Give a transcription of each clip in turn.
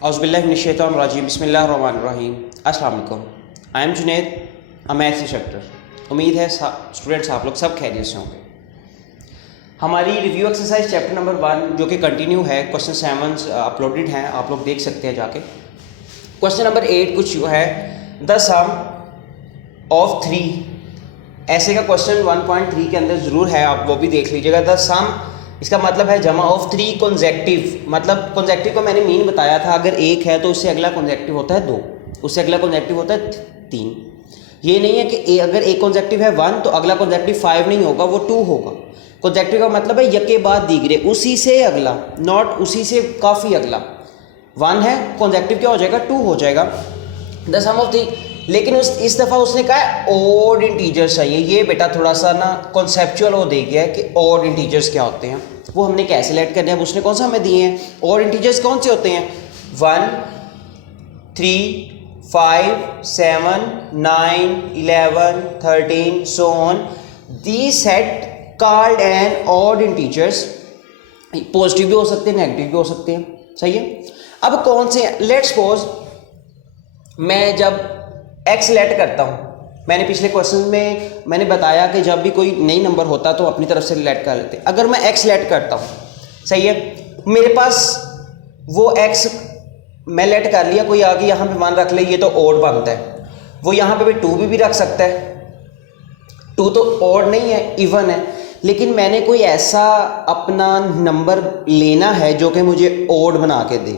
औज़ुबिल्लाहिमिनश्शैतानिर्रजीम बिस्मिल्लाहिर्रहमानिर्रहीम। अस्सलाम वालेकुम। I am Junaid, a maths instructor. उम्मीद है स्टूडेंट्स आप लोग सब खैरियत से होंगे। हमारी रिव्यू एक्सरसाइज चैप्टर नंबर 1 जो कि कंटिन्यू है, क्वेश्चन 7 अपलोडेड हैं, आप लोग देख सकते हैं जाके। क्वेश्चन नंबर 8 कुछ जो है द सम ऑफ 3, ऐसे का क्वेश्चन 1.3 के अंदर ज़रूर है, आप वो भी देख लीजिएगा। द सम इसका मतलब है जमा ऑफ 3 कॉन्जेक्टिव, मतलब कॉन्जेक्टिव को मैंने मीन बताया था, अगर एक है तो उससे अगला कॉन्जेक्टिव होता है 2, उससे अगला कॉन्जेक्टिव होता है 3। ये नहीं है कि अगर एक कॉन्जेक्टिव है 1 तो अगला कॉन्जेक्टिव 5 नहीं होगा, वो 2 होगा। कॉन्जेक्टिव का मतलब है यके बाद दीगरे, उसी से अगला, नॉट उसी से काफ़ी अगला। 1 है, कॉन्जेक्टिव क्या हो जाएगा 2 हो जाएगा। द सम ऑफ 3, लेकिन इस दफ़ा उसने कहा है ऑड इंटीजर्स चाहिए। ये बेटा थोड़ा सा ना कॉन्सेप्चुअल वो दे गया है कि ऑड इंटीजर्स क्या होते हैं, वो हमने कैसे लेट करने हैं। अब उसने कौन सा हमें दिए हैं, ऑड इंटीजर्स कौन से होते हैं, 1, 3, 5, 7, 9, 11, 13 so on. The set called an odd integers, positive भी हो सकते हैं नेगेटिव भी हो सकते हैं, सही है। अब कौन से, लेट्स सपोज मैं जब एक्स लेट करता हूँ, मैंने पिछले क्वेश्चन में मैंने बताया कि जब भी कोई नई नंबर होता तो अपनी तरफ से लेट कर लेते। अगर मैं एक्स लेट करता हूँ, सही है, मेरे पास वो एक्स मैं लेट कर लिया, कोई आगे यहाँ पे मान रख ले, ये तो ओड बनता है, वो यहाँ पे भी 2 भी रख सकता है। 2 तो ओड नहीं है, इवन है, लेकिन मैंने कोई ऐसा अपना नंबर लेना है जो कि मुझे ओड बना के दे,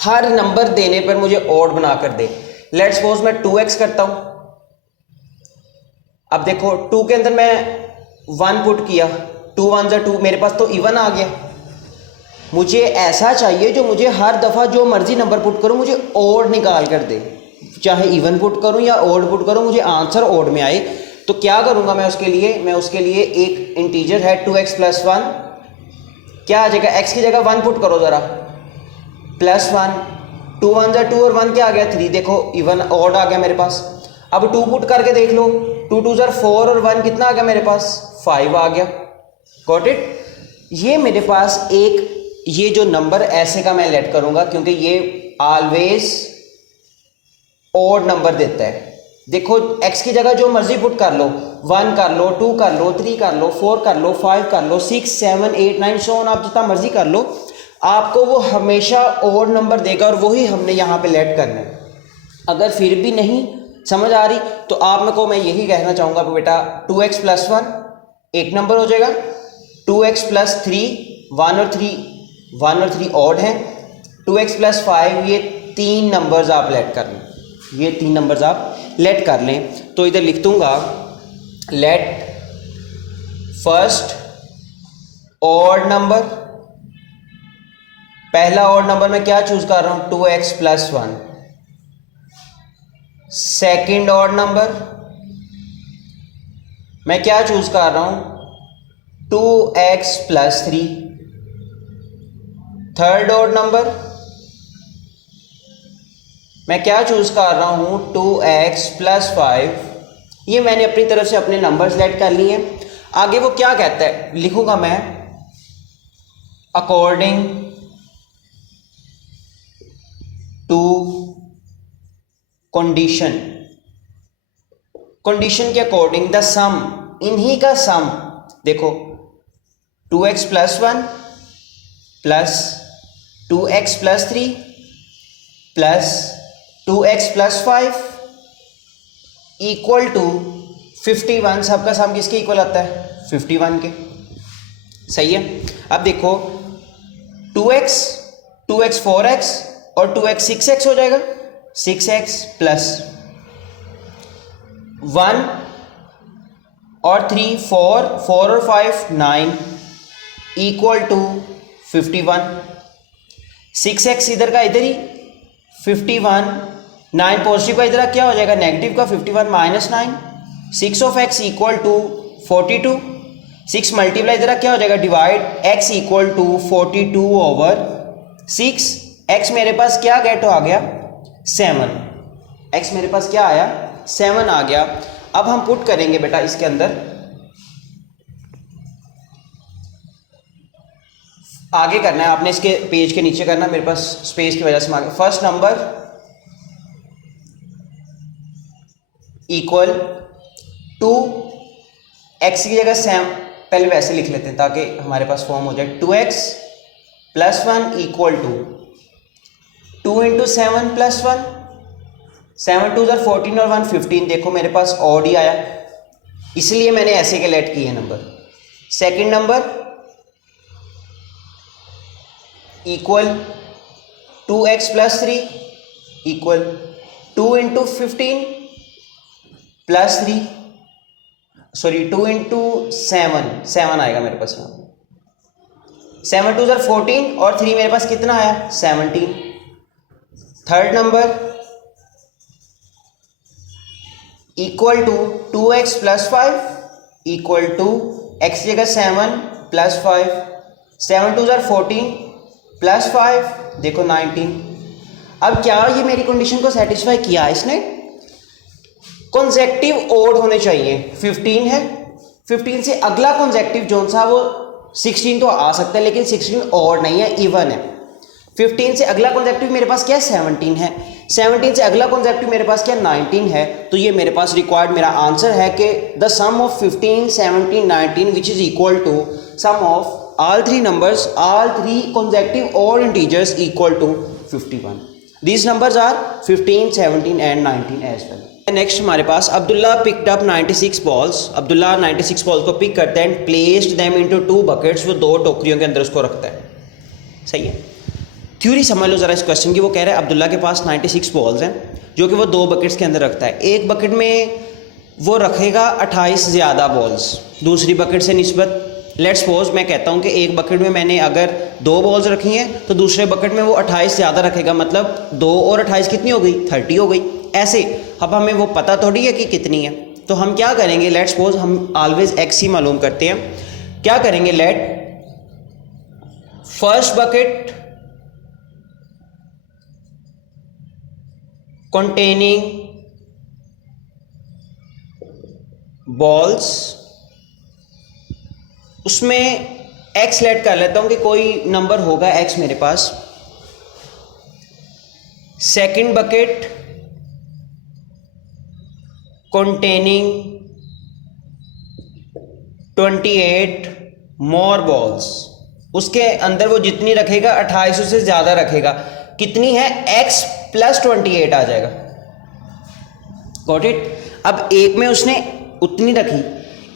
हर नंबर देने पर मुझे ओड बना कर दे। लेट्स सपोज मैं 2x करता हूं, अब देखो 2 के अंदर मैं 1 पुट किया, 2 1 जा 2, मेरे पास तो इवन आ गया। मुझे ऐसा चाहिए जो मुझे हर दफ़ा जो मर्जी नंबर पुट करूं मुझे ओड निकाल कर दे, चाहे इवन पुट करूं या ओड पुट करूं, मुझे आंसर ओड में आए। तो क्या करूंगा मैं उसके लिए, एक इंटीजर है 2x + 1, क्या आ जाएगा, x की जगह 1 पुट करो ज़रा, +1, 2 1 जा 2 और 1 क्या आ गया 3, देखो इवन ऑड आ गया मेरे पास। अब 2 पुट करके देख लो, 2 2 जा 4 और 1 कितना आ गया मेरे पास, 5 आ गया। Got it. ये मेरे पास एक, ये जो नंबर ऐसे का मैं लेट करूंगा क्योंकि ये ऑलवेज ऑड नंबर देता है। देखो x की जगह जो मर्जी पुट कर लो, 1 कर लो, 2 कर लो, 3 कर लो, 4 कर लो, 5 कर लो, 6 7 8 9 सो ऑन, आप जितना मर्जी कर लो, आपको वो हमेशा ओड नंबर देगा और वही हमने यहाँ पे लेट करना है। अगर फिर भी नहीं समझ आ रही तो आप मेरे को, मैं यही कहना चाहूँगा बेटा 2x + 1 एक नंबर हो जाएगा, 2x + 3 1 और 3 ऑड हैं, 2x + 5 ये 3 नंबर्स आप लेट कर लें, ये 3 नंबर्स आप लेट कर लें। तो इधर लिख दूंगा लेट फर्स्ट ऑड नंबर, पहला ऑड नंबर मैं क्या चूज कर रहा हूं 2x + 1। सेकेंड ऑड नंबर मैं क्या चूज कर रहा हूं 2x + 3। थर्ड ऑड नंबर मैं क्या चूज कर रहा हूं 2x + 5। ये मैंने अपनी तरफ से अपने नंबर सेलेक्ट कर लिए। आगे वो क्या कहता है लिखूंगा मैं, अकॉर्डिंग टू कंडीशन, कंडीशन के अकॉर्डिंग द सम, इन्हीं का सम देखो 2x + 1 plus 2x + 3 plus 2x + 5 equal to 51। सबका सम किसके इक्वल आता है 51 के, सही है। अब देखो 2x 4x और 2x 6x हो जाएगा, 6x + 1 और 3 4 और 5 9 इक्वल टू 51। 6x इधर का इधर ही, 51 9 पॉजिटिव का इधर क्या हो जाएगा नेगेटिव का, 51 - 9, 6 of x equal to 42। 6 multiply इधर क्या हो जाएगा divide, x equal to 42/6। x मेरे पास क्या गेट आ गया 7, x मेरे पास क्या आया 7 आ गया। अब हम पुट करेंगे बेटा इसके अंदर आगे करना है आपने, इसके पेज के नीचे करना, मेरे पास स्पेस की वजह से आगे। First number equal to, x की जगह सेम, पहले वैसे लिख लेते हैं ताकि हमारे पास फॉर्म हो जाए। 2x + 1 इक्वल टू 2 × 7 + 1, 7 2 = 14 और 1 15। देखो मेरे पास ऑड ही आया, इसलिए मैंने ऐसे के लेट किए number. Second number equal 2x + 3 equal 2 × 15 + 3, sorry 2 × 7 आएगा मेरे पास यहाँ। 7 2 = 14 और 3 मेरे पास कितना आया 17। Third number equal to 2x + 5 equal to x की जगह 7 + 5, 7 2 = 14 + 5, देखो 19। अब क्या ये मेरी कंडीशन को सेटिस्फाई किया इसने? कॉन्सेक्टिव ओड होने चाहिए। 15 है, 15 से अगला कॉन्सेक्टिव जो सा वो 16 तो आ सकता है, लेकिन 16 ओड नहीं है, इवन है। 15 से अगला कॉन्सेक्टिव मेरे पास क्या है 17 है, 17 से अगला कॉन्सेक्टिव मेरे पास क्या 19 है। तो ये मेरे पास रिक्वायर्ड मेरा आंसर है कि the sum of 15 17 19 which is equal to sum of all three numbers, all three consecutive odd integers equal to 51. These numbers are 15 17 and 19 as well. Next हमारे पास Abdullah picked up 96 balls. Abdullah 96 balls को pick करता है and placed them into 2 buckets, वो 2 टोकरियों के अंदर उसको रखता है। सही है, थ्योरी समझ लो ज़रा इस क्वेश्चन की। वो कह रहा है अब्दुल्ला के पास 96 बॉल्स हैं जो कि वो 2 बकेट्स के अंदर रखता है। एक बकेट में वो रखेगा 28 ज़्यादा बॉल्स दूसरी बकेट से निस्बत। लेट्स सपोज मैं कहता हूँ कि एक बकेट में मैंने अगर 2 बॉल्स रखी हैं तो दूसरे बकेट में वो 28 ज़्यादा रखेगा, मतलब 2 और 28 कितनी हो गई 30 हो गई। ऐसे अब हमें वो पता थोड़ी है कि कितनी है, तो हम क्या करेंगे, लेट्स सपोज हम ऑलवेज एक्स ही मालूम करते हैं। क्या करेंगे, let first bucket containing balls, उसमें x लेट कर लेता हूं कि कोई नंबर होगा x मेरे पास। Second bucket containing 28 more balls, उसके अंदर वो जितनी रखेगा 28 से ज़्यादा रखेगा। कितनी है x + 28 आ जाएगा। Got it. अब एक में उसने उतनी रखी,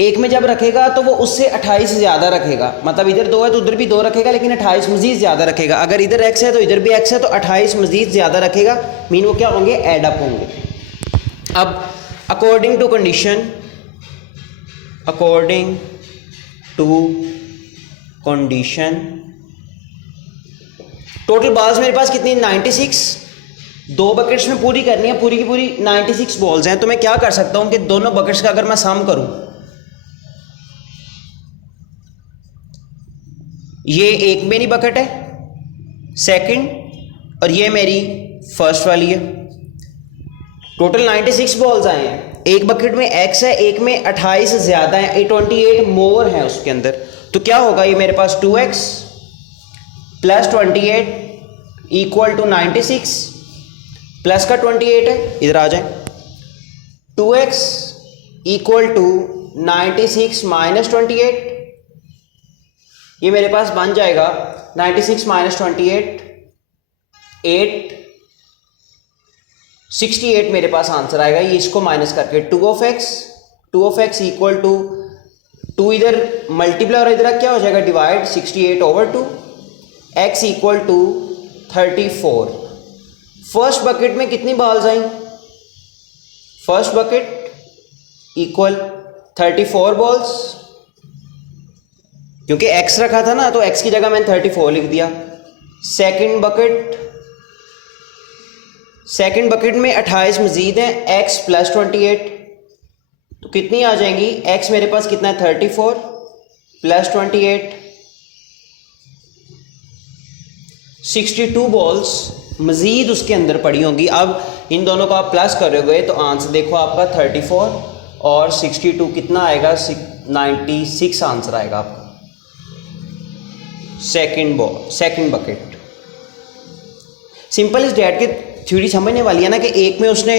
एक में जब रखेगा तो वो उससे 28 ज़्यादा रखेगा, मतलब इधर 2 है तो उधर भी 2 रखेगा, लेकिन 28 मज़ीद ज़्यादा रखेगा। अगर इधर x है तो इधर भी x है, तो 28 मज़ीद ज़्यादा रखेगा, मीन वो क्या होंगे, एड अप होंगे। अब according to condition, according to condition total balls मेरे पास कितनी 96, 2 बकेट्स में पूरी करनी है, पूरी की पूरी 96 बॉल्स हैं। तो मैं क्या कर सकता हूं कि दोनों बकेट्स का अगर मैं सम करूं, ये एक मेरी बकेट है सेकंड और ये मेरी फर्स्ट वाली है। टोटल 96 बॉल्स आए हैं, एक बकेट में x है, एक में 28 ज़्यादा है, 28 मोर है उसके अंदर। तो क्या होगा, ये मेरे पास 2x + 28 इक्वल टू 96, प्लस का 28 है, इधर आ जाए। 2x इक्वल टू 96 - 28, ये मेरे पास बन जाएगा 96 - 28 8, 68 मेरे पास आंसर आएगा। ये इसको माइनस करके 2 of x इक्वल टू 2 इधर मल्टीप्लाई और इधर क्या हो जाएगा divide, 68/2, x equal to 34। First bucket में कितनी बॉल्स आई, फर्स्ट बकेट इक्वल 34 बॉल्स, क्योंकि x रखा था ना तो x की जगह मैंने 34 लिख दिया। सेकंड बकेट में 28 मजीद है, x + 28, तो कितनी आ जाएंगी, x मेरे पास कितना है 34 + 28, 62 बॉल्स मजीद उसके अंदर पड़ी होंगी। अब इन दोनों को आप प्लस करोगे तो आंसर देखो आपका 34 और 62 कितना आएगा, 96 आंसर आएगा आपका। Second bucket. सिंपल इस डैट की थ्योरी समझने वाली है ना कि एक में उसने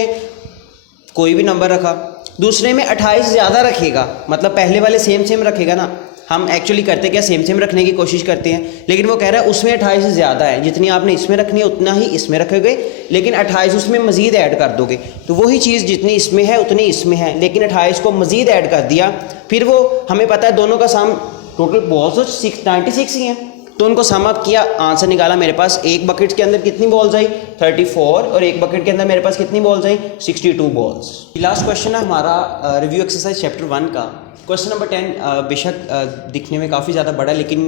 कोई भी नंबर रखा, दूसरे में 28 ज़्यादा रखेगा, मतलब पहले वाले सेम रखेगा ना। हम एक्चुअली करते क्या, सेम रखने की कोशिश करते हैं, लेकिन वो कह रहा है उसमें 28 से ज़्यादा है, जितनी आपने इसमें रखनी है उतना ही इसमें रखोगे, लेकिन 28 उसमें मज़ीद ऐड कर दोगे। तो वही चीज़ जितनी इसमें है उतनी इसमें है, लेकिन 28 को मज़ीद ऐड कर दिया। फिर वो हमें पता है दोनों का सम टोटल बॉल्स तो 96 ही हैं, तो उनको सम अप किया, आंसर निकाला। मेरे पास एक बकेट के अंदर कितनी बॉल्स आई 34, और एक बकेट के अंदर मेरे पास कितनी बॉल्स आई 62 बॉल्स। लास्ट क्वेश्चन है हमारा रिव्यू एक्सरसाइज चैप्टर 1 का। क्वेश्चन नंबर 10 बेशक दिखने में काफ़ी ज़्यादा बड़ा है, लेकिन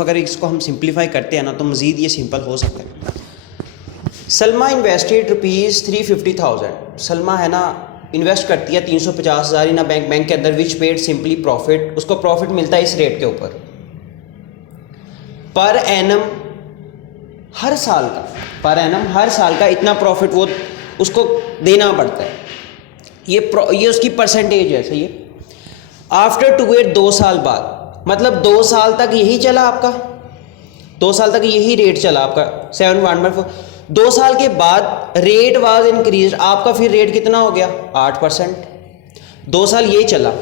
अगर इसको हम सिंप्लीफाई करते हैं ना तो मज़ीद ये सिंपल हो सकता है। सलमा इन्वेस्टेड ₹350,000। सलमा है ना इन्वेस्ट करती है 350,000 इन बैंक के अंदर, विच पेड सिंपली प्रॉफिट। उसको प्रॉफिट मिलता है इस रेट के ऊपर पर एनम हर साल का, पर एनम हर साल का इतना प्रॉफिट वो उसको देना पड़ता है। ये उसकी परसेंटेज है, सही है। आफ्टर 2 ईयर 2 साल बाद, मतलब 2 साल तक यही चला आपका, 2 साल तक यही रेट चला आपका 7.14। 2 साल के बाद रेट वाज इंक्रीज, आपका फिर रेट कितना हो गया 8%। 2 साल ये चला,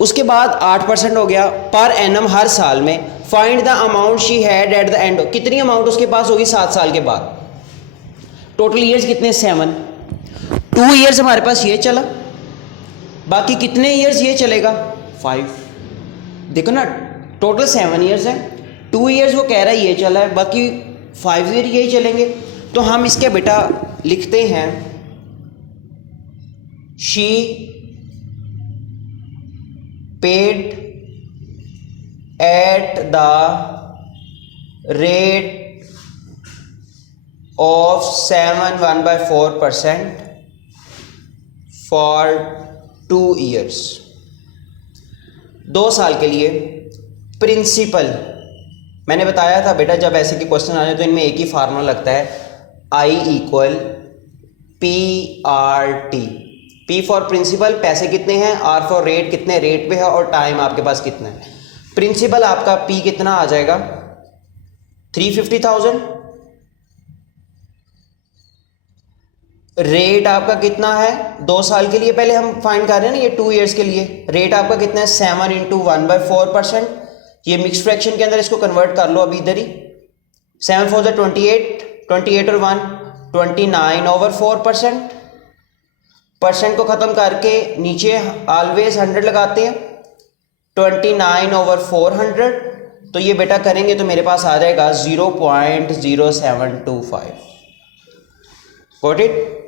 उसके बाद 8% हो गया पर एनम हर साल में। Find the amount she had at the end, कितनी अमाउंट उसके पास होगी 7 साल के बाद। टोटल ईयर्स कितने 7, 2 ईयर्स हमारे पास ये चला, बाकी कितने ईयर्स ये चलेगा 5। देखो ना टोटल 7 ईयर्स है, 2 ईयर्स वो कह रहा है ये चला है, बाकी 5 ईयर यही चलेंगे। तो हम इसके बेटा लिखते हैं she paid at the rate of 7.14% for 2 years, 2 साल के लिए। प्रिंसिपल मैंने बताया था बेटा, जब ऐसे के क्वेश्चन आ जाए तो इनमें एक ही फार्मूला लगता है, I = PRT। P for principal, पैसे कितने हैं, R फॉर रेट, कितने रेट पे है, और टाइम आपके पास कितना है। प्रिंसिपल आपका P कितना आ जाएगा 350,000, रेट आपका कितना है 2 साल के लिए, पहले हम फाइंड कर रहे हैं ना ये 2 इयर्स के लिए। रेट आपका कितना है 7 × 1/4%। ये मिक्स फ्रैक्शन के अंदर इसको कन्वर्ट कर लो अभी इधर ही। 7 4 28, 28 और 1 29/4%। परसेंट को ख़त्म करके नीचे ऑलवेज 100 लगाते हैं, 29/400। तो ये बेटा करेंगे तो मेरे पास आ जाएगा 0.0725। Got it.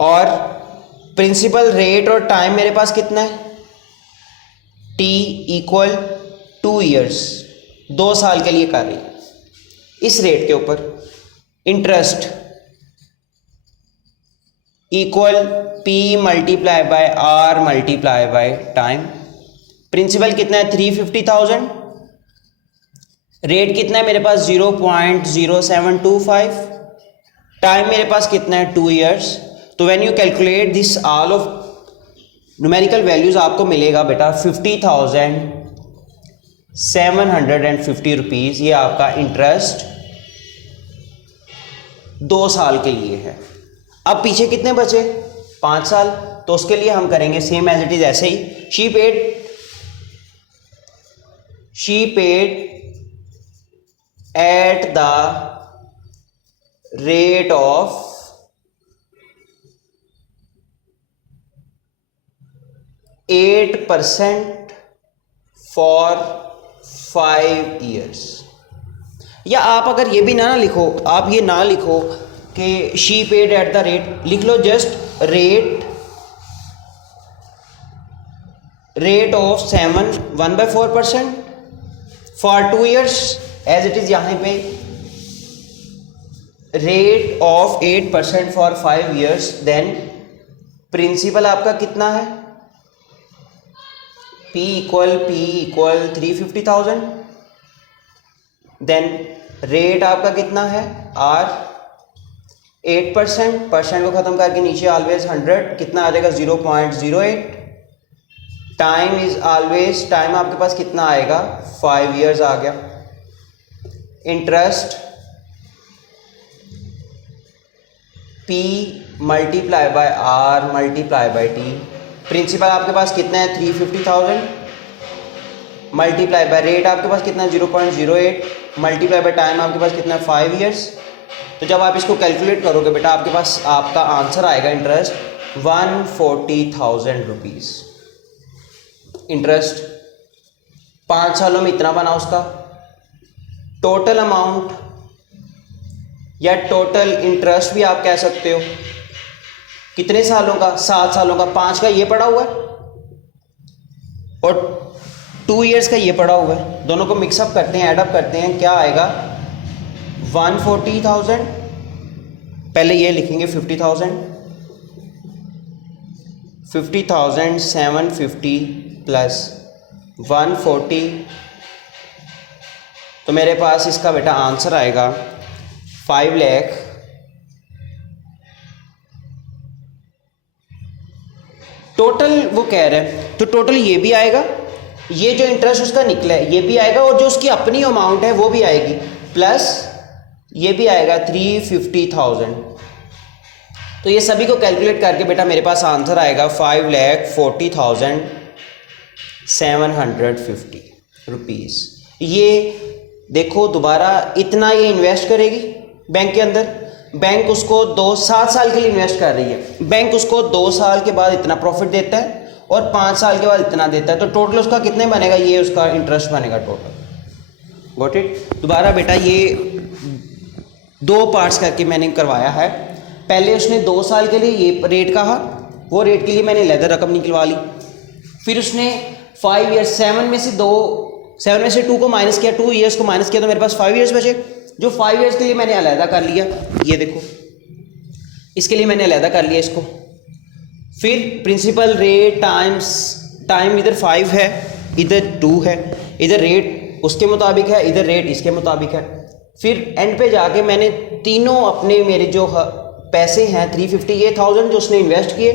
और प्रिंसिपल रेट और टाइम मेरे पास कितना है, T = 2 ईयर्स, 2 साल के लिए कर रही है इस रेट के ऊपर। Interest equal P × R × time. Principal कितना है 350,000, रेट कितना है मेरे पास 0.0725, टाइम मेरे पास कितना है 2 ईयर्स। तो when you calculate this all of numerical values आपको मिलेगा बेटा 50,750 रुपीज़। ये आपका इंटरेस्ट 2 साल के लिए है। अब पीछे कितने बचे 5 साल, तो उसके लिए हम करेंगे सेम एज इट इज ऐसे ही। She paid at the rate of 8% for 5 years। या आप अगर ये भी ना लिखो, आप ये ना लिखो कि she paid at the rate, लिख लो just rate of 7.14% for 2 years as it is. यहाँ पे rate of 8% for 5 years. Then principal आपका कितना है, P = 350,000। देन रेट आपका कितना है R 8%, परसेंट को ख़त्म करके नीचे ऑलवेज 100, कितना आ जाएगा 0.08। टाइम इज ऑलवेज, टाइम आपके पास कितना आएगा 5 ईयर्स आ गया। Interest P multiply by R multiply by T। Principal आपके पास कितना है 350,000 मल्टीप्लाई बाय रेट आपके पास कितना है 0.08 मल्टीप्लाई बाय टाइम आपके पास कितना है 5 ईयर्स। तो जब आप इसको कैलकुलेट करोगे बेटा आपके पास आपका आंसर आएगा इंटरेस्ट 140,000 रुपीज़। इंटरेस्ट 5 सालों में इतना बना उसका। टोटल अमाउंट या टोटल इंटरेस्ट भी आप कह सकते हो कितने सालों का, 7 सालों का। 5 का ये पड़ा हुआ है और 2 इयर्स का ये पड़ा हुआ है, दोनों को मिक्सअप करते हैं, एडअप करते हैं, क्या आएगा 140,000। पहले ये लिखेंगे 50,000 750 प्लस 140, तो मेरे पास इसका बेटा आंसर आएगा 5 लाख टोटल वो कह रहे हैं। तो टोटल ये भी आएगा, ये जो इंटरेस्ट उसका निकला है ये भी आएगा, और जो उसकी अपनी अमाउंट है वो भी आएगी, प्लस ये भी आएगा 350,000। तो ये सभी को कैलकुलेट करके बेटा मेरे पास आंसर आएगा 5,40,750 रुपीज़। ये देखो दोबारा इतना ये इन्वेस्ट करेगी बैंक के अंदर, बैंक उसको 7 साल के लिए इन्वेस्ट कर रही है, बैंक उसको 2 साल के बाद इतना प्रॉफिट देता है और 5 साल के बाद इतना देता है, तो टोटल उसका कितने बनेगा, ये उसका इंटरेस्ट बनेगा टोटल। Got it. दोबारा बेटा ये 2 पार्ट्स करके मैंने करवाया है। पहले उसने 2 साल के लिए ये रेट कहा, वो रेट के लिए मैंने अलग रकम निकलवा ली। फिर उसने 5 ईयर्स 7 में से 2 को माइनस किया, 2 ईयर्स को माइनस किया, तो मेरे पास 5 ईयर्स बचे, जो 5 ईयर्स के लिए मैंने अलहदा कर लिया। ये देखो इसके लिए मैंने अलहदा कर लिया इसको। फिर प्रिंसिपल रेट टाइम इधर 5 है, इधर 2 है, इधर रेट उसके मुताबिक है, इधर रेट इसके मुताबिक है। फिर एंड पे जाके मैंने तीनों अपने मेरे जो पैसे हैं 350 ये 1000 जो उसने इन्वेस्ट किए,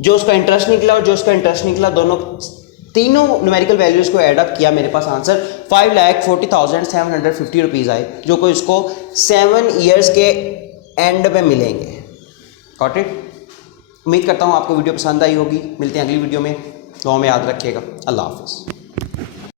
जो उसका इंटरेस्ट निकला और जो उसका इंटरेस्ट निकला, दोनों तीनों न्यूमेरिकल वैल्यूज़ को ऐड अप किया, मेरे पास आंसर 5,40,750 रुपीज़ आए, जो कोई उसको 7 ईयर्स के एंड में मिलेंगे। Got it. उम्मीद करता हूँ आपको वीडियो पसंद आई होगी। मिलते हैं अगली वीडियो में, दुआ में याद रखिएगा। अल्लाह हाफ़िज़।